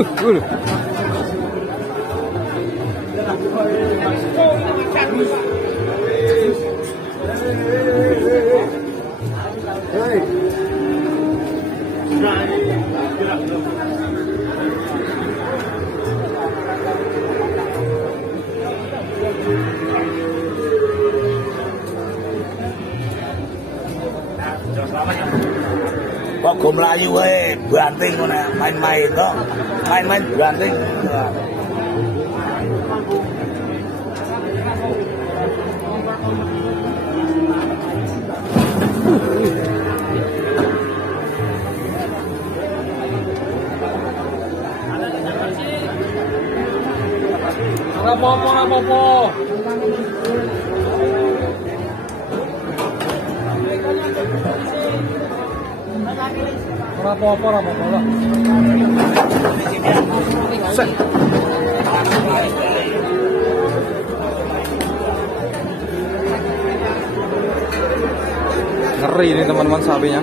Kok go mlayu wae, banting ngono main-main to. Main-main banting. Ora apa-apa. Ora apa-apa lah. Ngeri ini teman-teman sapinya.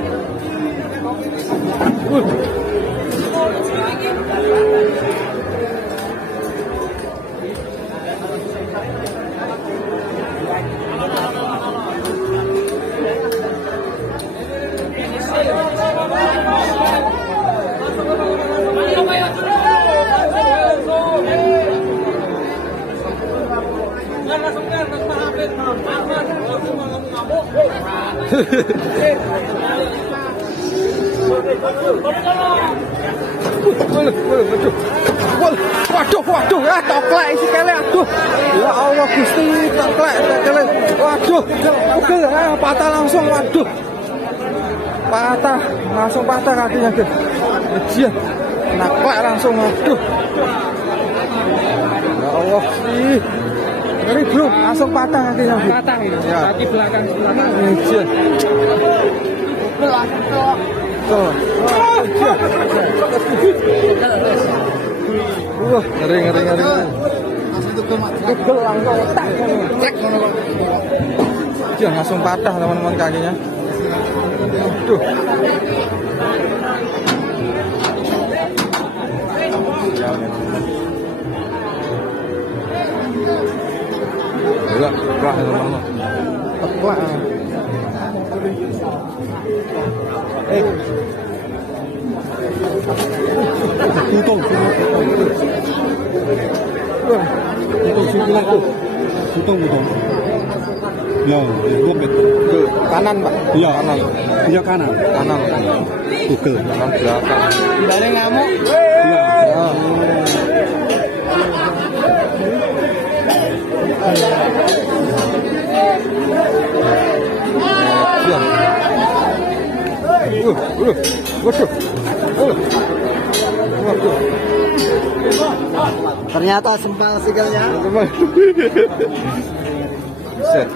Waduh, ya toklek isi kele, aduh. Ya Allah Gusti, toklek kele. Waduh, pegel ya, patah langsung, waduh. Langsung patah kakinya, guys. Ujian. Naklek langsung, waduh. Ya Allah sih. Ini bro, langsung patah kakinya. Patah ini, ya. Kaki belakang. Ujian. Tuh. Ngeri. Pegel langsung tak. Dia langsung patah teman-teman kakinya. Aduh. Gila, teman-teman. Teplak. Tutung. Ya, ke kanan Pak. Iya, kanan. Iya kanan. Google kanan belakang. Dari ngamuk. Iya. Ternyata sempal sikelnya. Set.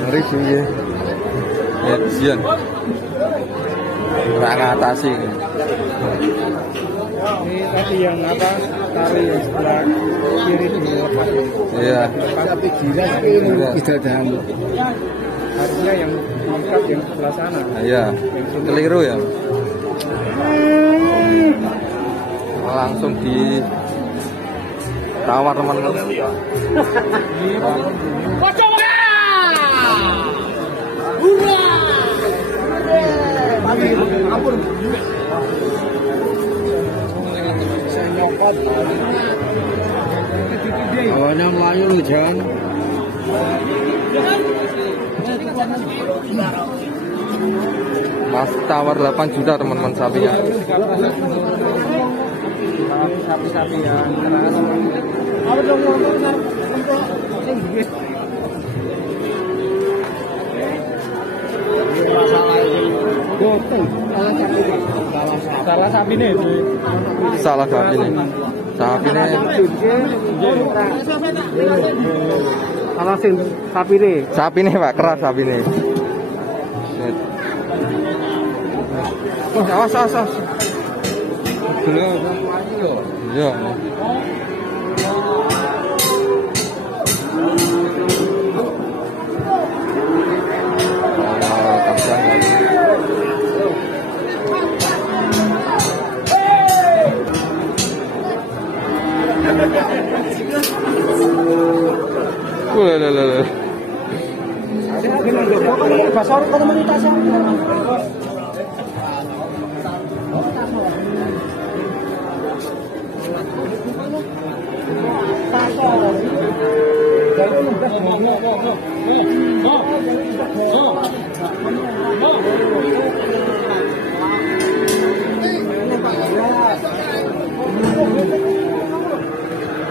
Ngeri sih ya. Ya, sian. Nggak ngatasi. Ini tadi yang apa? Tali yang sebelah kiri dilepas. Iya. Tapi gila ini tidak dalam. Harusnya yang lengkap yang sebelah sana. Iya. Keliru ya. Langsung di tawar teman-teman. Awalnya Melayu lu jangan. Mas tawar 8 juta teman-teman sapinya. Sapi-sapi yang keras. Salah sapi nih. Salah sapi nih. Salah sapi nih. Sapi nih Pak, keras sapi nih. Awas. Iya. loh.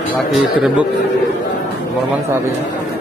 Lagi direbuk teman-teman saat ini.